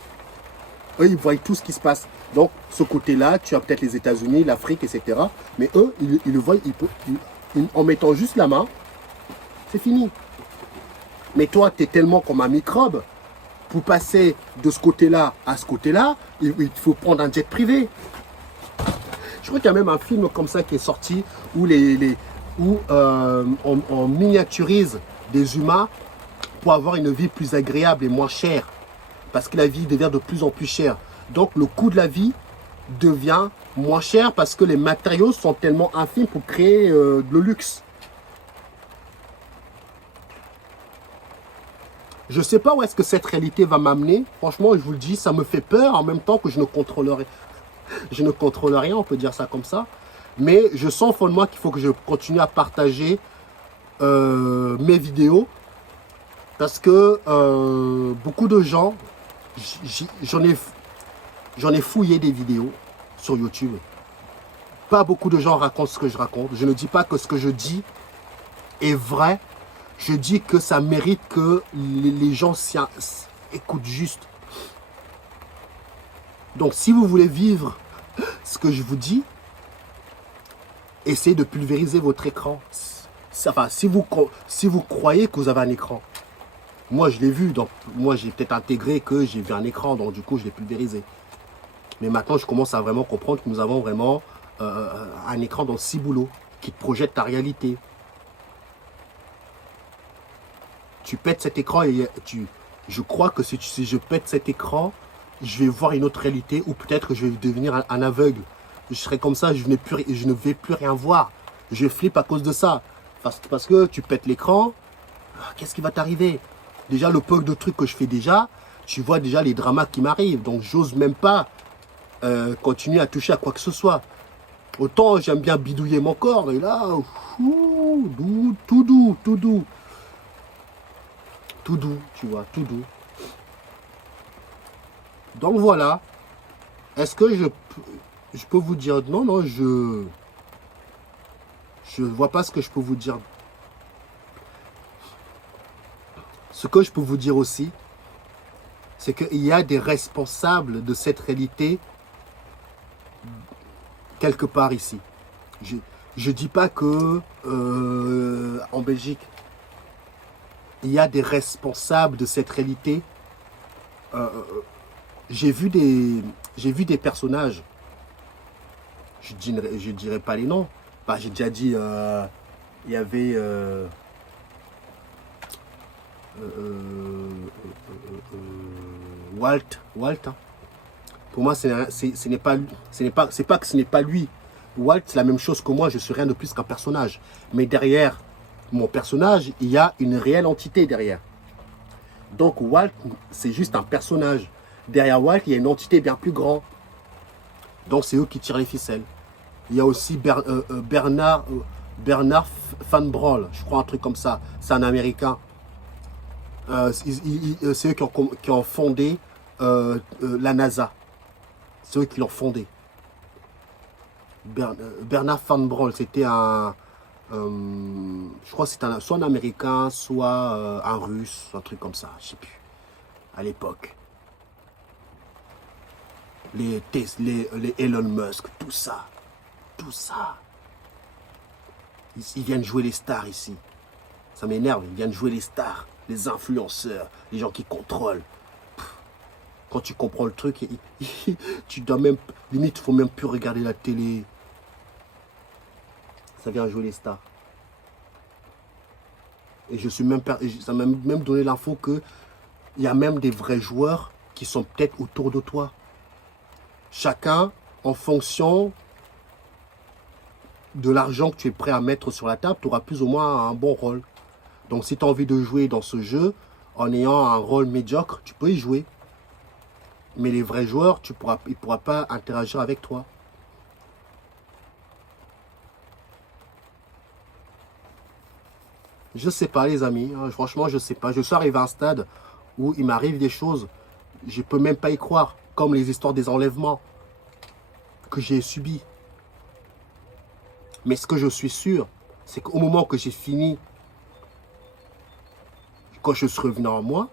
Eux, ils voient tout ce qui se passe. Donc, ce côté-là, tu as peut-être les États-Unis, l'Afrique, etc. Mais eux, ils le voient, en mettant juste la main, c'est fini. Mais toi, tu es tellement comme un microbe. Pour passer de ce côté-là à ce côté-là, il faut prendre un jet privé. Je crois qu'il y a même un film comme ça qui est sorti où, on miniaturise des humains pour avoir une vie plus agréable et moins chère. Parce que la vie devient de plus en plus chère. Donc le coût de la vie devient moins cher parce que les matériaux sont tellement infimes pour créer le luxe. Je ne sais pas où est-ce que cette réalité va m'amener. Franchement, je vous le dis, ça me fait peur en même temps que je ne contrôle rien, on peut dire ça comme ça. Mais je sens au fond de moi qu'il faut que je continue à partager mes vidéos. Parce que beaucoup de gens, j'en ai fouillé des vidéos sur YouTube. Pas beaucoup de gens racontent ce que je raconte. Je ne dis pas que ce que je dis est vrai. Je dis que ça mérite que les gens écoutent juste. Donc, si vous voulez vivre ce que je vous dis, essayez de pulvériser votre écran. Enfin, si vous croyez que vous avez un écran. Moi, je l'ai vu. Donc, moi, j'ai peut-être intégré que j'ai vu un écran. Donc, du coup, je l'ai pulvérisé. Mais maintenant, je commence à vraiment comprendre que nous avons vraiment un écran dans 6 boulots qui te projette ta réalité. Tu pètes cet écran et je crois que si je pète cet écran, je vais voir une autre réalité ou peut-être que je vais devenir un aveugle. Je serai comme ça, je ne vais plus rien voir. Je flippe à cause de ça. Parce que tu pètes l'écran, qu'est-ce qui va t'arriver? Déjà, le peu de trucs que je fais déjà, tu vois déjà les dramas qui m'arrivent. Donc, j'ose même pas continuer à toucher à quoi que ce soit. Autant j'aime bien bidouiller mon corps, et là, tout doux. Tout doux, tu vois, tout doux. Donc voilà. Est-ce que je peux vous dire... Non, je vois pas ce que je peux vous dire. Ce que je peux vous dire aussi, c'est qu'il y a des responsables de cette réalité quelque part ici. Je dis pas que en Belgique, il y a des responsables de cette réalité. J'ai vu des personnages, je dirais pas les noms. Bah, j'ai déjà dit, il y avait Walt. Hein. Pour moi, c'est pas que ce n'est pas lui. Walt, c'est la même chose que moi. Je suis rien de plus qu'un personnage. Mais derrière mon personnage, il y a une réelle entité derrière. Donc Walt, c'est juste un personnage. Derrière Walt, il y a une entité bien plus grande. Donc c'est eux qui tirent les ficelles. Il y a aussi Bernard Van Braun, je crois un truc comme ça. C'est un Américain. C'est eux qui ont fondé la NASA. C'est eux qui l'ont fondé. Bernard Van Braun, c'était un... je crois que c'était soit un Américain, soit un Russe, un truc comme ça, je ne sais plus, à l'époque. Les Elon Musk, tout ça. tout ça. Ils viennent jouer les stars ici. Ça m'énerve, ils viennent jouer les stars, les influenceurs, les gens qui contrôlent. Quand tu comprends le truc, tu dois même, limite, il ne faut même plus regarder la télé. Ça vient jouer les stars. Et je suis même, ça m'a même donné l'info qu'il y a même des vrais joueurs qui sont peut-être autour de toi. Chacun, en fonction de l'argent que tu es prêt à mettre sur la table, tu auras plus ou moins un bon rôle. Donc si tu as envie de jouer dans ce jeu, en ayant un rôle médiocre, tu peux y jouer. Mais les vrais joueurs, ils ne pourront pas interagir avec toi. Je sais pas les amis, hein, franchement je sais pas. Je suis arrivé à un stade où il m'arrive des choses, je peux même pas y croire. Comme les histoires des enlèvements que j'ai subis. Mais ce que je suis sûr, c'est qu'au moment que j'ai fini, quand je suis revenu en moi,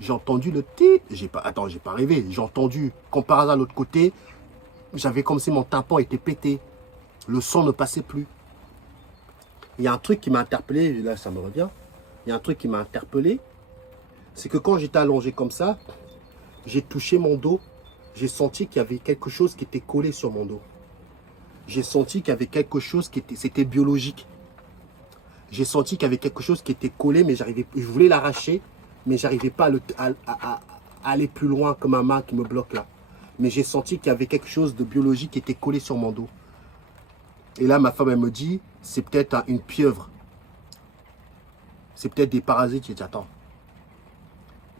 j'ai entendu le titre. Attends, j'ai pas rêvé. J'ai entendu, comme par hasard, de l'autre côté, j'avais comme si mon tympan était pété. Le son ne passait plus. Il y a un truc qui m'a interpellé, là ça me revient. Il y a un truc qui m'a interpellé, c'est que quand j'étais allongé comme ça, j'ai touché mon dos. J'ai senti qu'il y avait quelque chose qui était collé sur mon dos. J'ai senti qu'il y avait quelque chose qui était... C'était biologique. J'ai senti qu'il y avait quelque chose qui était collé, mais je voulais l'arracher, mais j'arrivais pas à aller plus loin que ma main qui me bloque là. Mais j'ai senti qu'il y avait quelque chose de biologique qui était collé sur mon dos. Et là, ma femme, elle me dit, c'est peut-être une pieuvre. C'est peut-être des parasites. J'ai dit, attends.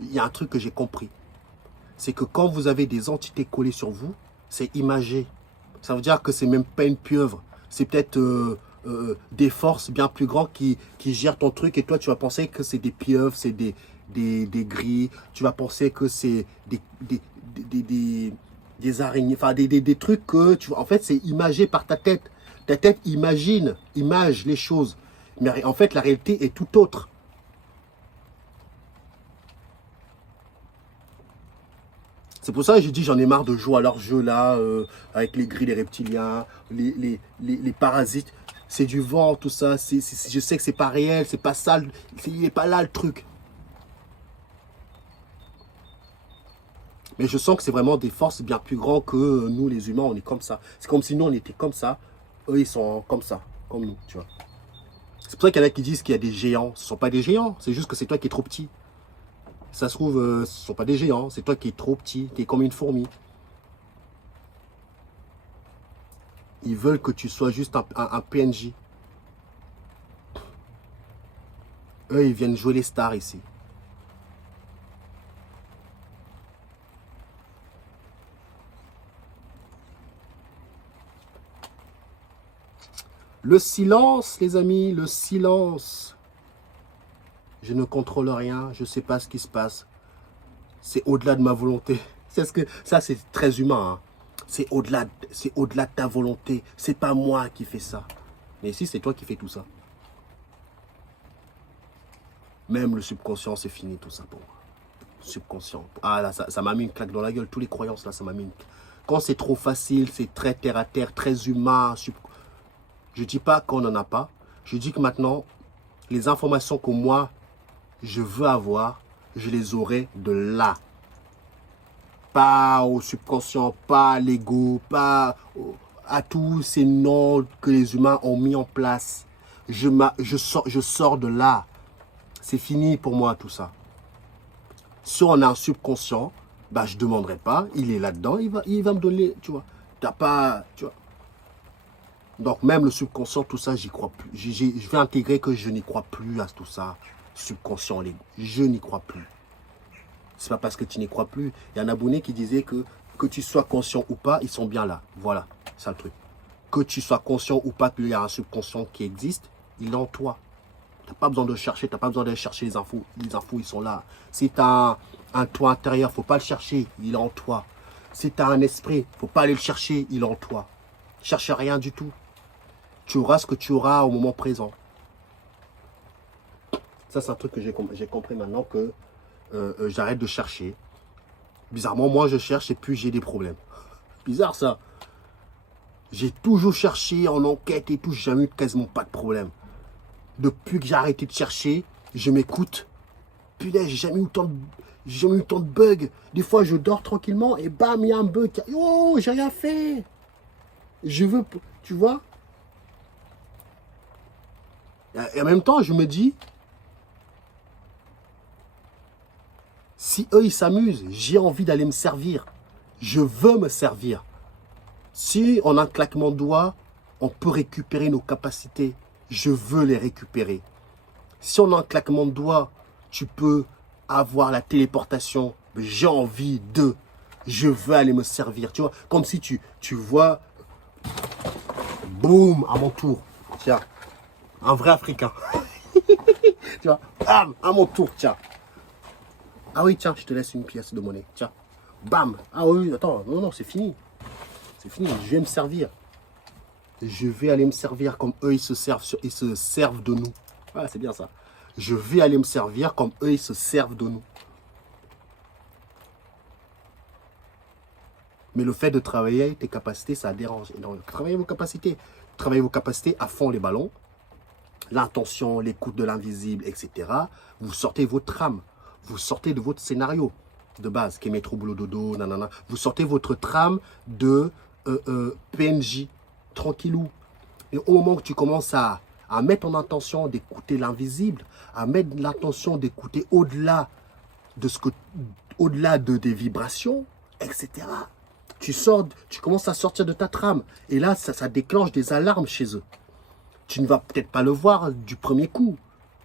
Il y a un truc que j'ai compris. C'est que quand vous avez des entités collées sur vous, c'est imagé. Ça veut dire que c'est même pas une pieuvre. C'est peut-être des forces bien plus grandes qui gèrent ton truc. Et toi, tu vas penser que c'est des pieuvres, c'est des grilles. Tu vas penser que c'est des araignées. Enfin, des trucs que tu vois. En fait, c'est imagé par ta tête. Ta tête image les choses. Mais en fait, la réalité est tout autre. C'est pour ça que je dis j'en ai marre de jouer à leur jeu là, avec les grilles, les reptiliens, les parasites. C'est du vent, tout ça. Je sais que c'est pas réel, c'est pas ça. Il n'est pas là le truc. Mais je sens que c'est vraiment des forces bien plus grandes que nous les humains, on est comme ça. C'est comme si nous on était comme ça. Eux ils sont comme ça, comme nous, tu vois. C'est pour ça qu'il y en a qui disent qu'il y a des géants. Ce ne sont pas des géants, c'est juste que c'est toi qui es trop petit. Ça se trouve, ce ne sont pas des géants, c'est toi qui es trop petit, tu es comme une fourmi. Ils veulent que tu sois juste un PNJ. Eux, ils viennent jouer les stars ici. Le silence, les amis, le silence. Je ne contrôle rien, je ne sais pas ce qui se passe. C'est au-delà de ma volonté. Ça, c'est très humain. Hein. C'est au-delà de ta volonté. C'est pas moi qui fais ça. Mais ici, c'est toi qui fais tout ça. Même le subconscient, c'est fini tout ça pour moi. Subconscient. Ah là, ça m'a mis une claque dans la gueule. Tous les croyances là, ça m'a mis une... Quand c'est trop facile, c'est très terre à terre, très humain. Je ne dis pas qu'on n'en a pas. Je dis que maintenant, les informations que moi, je veux avoir, je les aurai de là. Pas au subconscient, pas à l'ego, pas à tous ces noms que les humains ont mis en place. Je sors de là. C'est fini pour moi tout ça. Si on a un subconscient, bah, je ne demanderai pas. Il est là-dedans, il va me donner, tu vois. T'as pas, tu vois. Donc même le subconscient, tout ça, j'y crois plus. Je vais intégrer que je n'y crois plus à tout ça. Subconscient, je n'y crois plus. C'est pas parce que tu n'y crois plus. Il y a un abonné qui disait que tu sois conscient ou pas, ils sont bien là. Voilà, c'est le truc. Que tu sois conscient ou pas qu'il y a un subconscient qui existe, il est en toi. Tu n'as pas besoin de chercher, tu n'as pas besoin d'aller chercher les infos. Les infos, ils sont là. Si tu as un toi intérieur, il ne faut pas le chercher, il est en toi. Si tu as un esprit, il ne faut pas aller le chercher, il est en toi. Cherche rien du tout. Tu auras ce que tu auras au moment présent. Ça, c'est un truc que j'ai compris maintenant que j'arrête de chercher. Bizarrement, moi, je cherche et puis j'ai des problèmes. Bizarre, ça. J'ai toujours cherché en enquête et tout, j'ai jamais eu quasiment pas de problème. Depuis que j'ai arrêté de chercher, je m'écoute. Putain, j'ai jamais eu tant de bugs. Des fois, je dors tranquillement et bam, il y a un bug. Oh, j'ai rien fait. Je veux, tu vois. Et en même temps, je me dis, si eux, ils s'amusent, j'ai envie d'aller me servir. Je veux me servir. Si on a un claquement de doigts, on peut récupérer nos capacités. Je veux les récupérer. Si on a un claquement de doigts, tu peux avoir la téléportation. J'ai envie de. Je veux aller me servir. Tu vois, comme si tu vois, boum, à mon tour. Tiens, un vrai Africain. Tu vois, bam, à mon tour, tiens. Ah oui, tiens, je te laisse une pièce de monnaie. Tiens, bam. Ah oui, attends, non, non, c'est fini. C'est fini, je vais me servir. Je vais aller me servir comme eux, ils se servent de nous. Voilà, c'est bien ça. Je vais aller me servir comme eux, ils se servent de nous. Mais le fait de travailler tes capacités, ça dérange énormément. Travaillez vos capacités. Travaillez vos capacités à fond les ballons. L'intention, l'écoute de l'invisible, etc. Vous sortez votre trame. Vous sortez de votre scénario de base, qui est métro, boulot, dodo, nanana. Vous sortez votre trame de PNJ, tranquillou. Et au moment que tu commences à mettre en intention d'écouter l'invisible, à mettre l'intention d'écouter au-delà de au-delà des vibrations, etc. Tu commences à sortir de ta trame. Et là, ça déclenche des alarmes chez eux. Tu ne vas peut-être pas le voir du premier coup.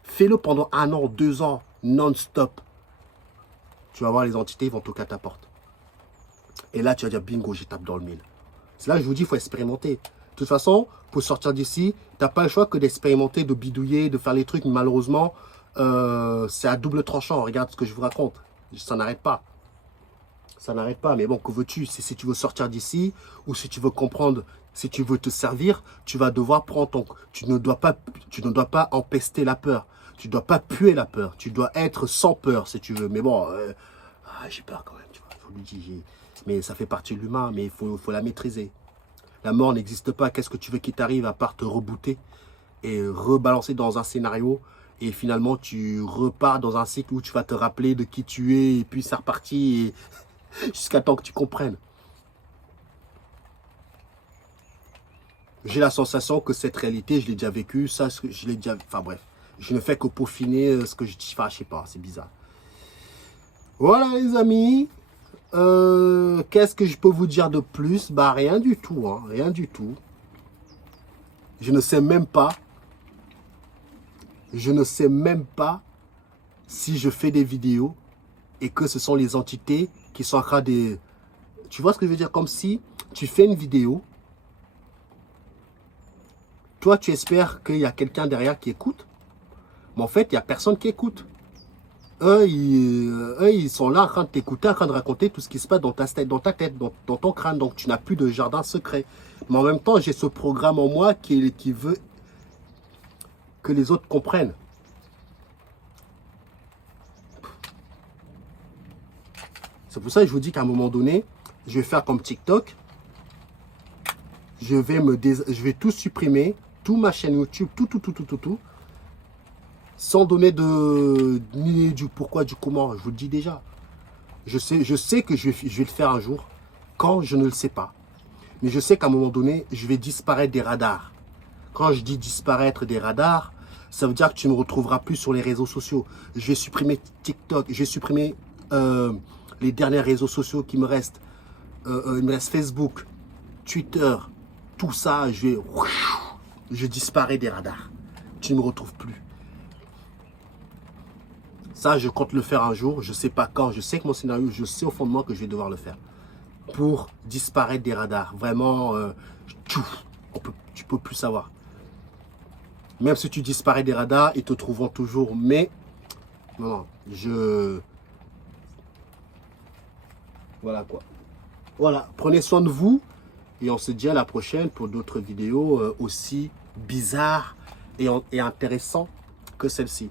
Fais-le pendant 1 an, 2 ans, non-stop. Tu vas voir, les entités vont toquer à ta porte. Et là, tu vas dire, bingo, j'étape dans le mille. C'est là que je vous dis, il faut expérimenter. De toute façon, pour sortir d'ici, tu n'as pas le choix que d'expérimenter, de bidouiller, de faire les trucs. Malheureusement, c'est à double tranchant. Regarde ce que je vous raconte. Ça n'arrête pas. Ça n'arrête pas. Mais bon, que veux-tu? Si tu veux sortir d'ici ou si tu veux comprendre, si tu veux te servir, tu vas devoir prendre ton... Tu ne dois pas empester la peur. Tu ne dois pas puer la peur. Tu dois être sans peur, si tu veux. Mais bon, j'ai peur quand même. Tu vois, faut lui dire, mais ça fait partie de l'humain, mais il faut la maîtriser. La mort n'existe pas. Qu'est-ce que tu veux qu'il t'arrive à part te rebooter et rebalancer dans un scénario? Et finalement, tu repars dans un cycle où tu vas te rappeler de qui tu es. Et puis, c'est reparti jusqu'à temps que tu comprennes. J'ai la sensation que cette réalité, je l'ai déjà vécue. Ça, je l'ai déjà... Enfin bref, je ne fais que peaufiner ce que je dis. Enfin, je sais pas, c'est bizarre. Voilà les amis. Qu'est-ce que je peux vous dire de plus? Bah rien du tout, hein, rien du tout. Je ne sais même pas. Je ne sais même pas si je fais des vidéos et que ce sont les entités qui sont en train de... Tu vois ce que je veux dire? Comme si tu fais une vidéo. Toi, tu espères qu'il y a quelqu'un derrière qui écoute. Mais en fait, il n'y a personne qui écoute. Eux, ils sont là en train de t'écouter, en train de raconter tout ce qui se passe dans ta tête, dans ton crâne. Donc, tu n'as plus de jardin secret. Mais en même temps, j'ai ce programme en moi qui veut que les autres comprennent. C'est pour ça que je vous dis qu'à un moment donné, je vais faire comme TikTok. Je vais tout supprimer, toute ma chaîne YouTube, tout. Sans donner ni du pourquoi, du comment. Je vous le dis déjà. Je sais que je vais le faire un jour. Quand, je ne le sais pas. Mais je sais qu'à un moment donné, je vais disparaître des radars. Quand je dis disparaître des radars, ça veut dire que tu ne me retrouveras plus sur les réseaux sociaux. Je vais supprimer TikTok. Je vais supprimer les derniers réseaux sociaux qui me restent. Il me reste Facebook, Twitter. Tout ça, je disparais des radars. Tu ne me retrouves plus. Ça, je compte le faire un jour. Je ne sais pas quand. Je sais que mon scénario, je sais au fond de moi que je vais devoir le faire. Pour disparaître des radars. Vraiment, tu ne peux plus savoir. Même si tu disparais des radars, ils te trouveront toujours. Mais, non, voilà quoi. Voilà, prenez soin de vous. Et on se dit à la prochaine pour d'autres vidéos aussi bizarres et intéressantes que celle-ci.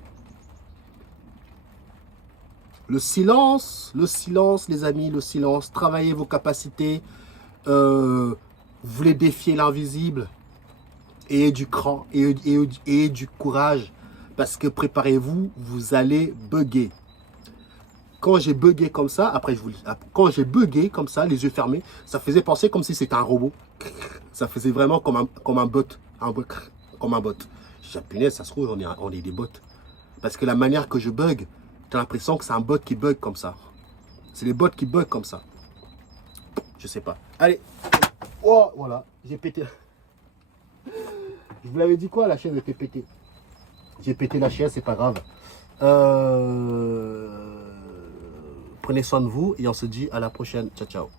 Le silence, les amis, le silence. Travaillez vos capacités. Vous voulez défier l'invisible. Ayez du cran, ayez du courage. Parce que préparez-vous, vous allez bugger. Quand j'ai bugué comme ça, quand j'ai bugué comme ça, les yeux fermés, ça faisait penser comme si c'était un robot. Ça faisait vraiment comme un bot. Comme un bot. J'ai dit, punaise, ça se trouve, on est des bots. Parce que la manière que je bug, j'ai l'impression que c'est un bot qui bug comme ça. C'est les bots qui bug comme ça. Je sais pas. Allez. Oh, voilà. J'ai pété. Je vous l'avais dit quoi, la chaîne était pétée. J'ai pété la chaîne, c'est pas grave. Prenez soin de vous et on se dit à la prochaine. Ciao, ciao.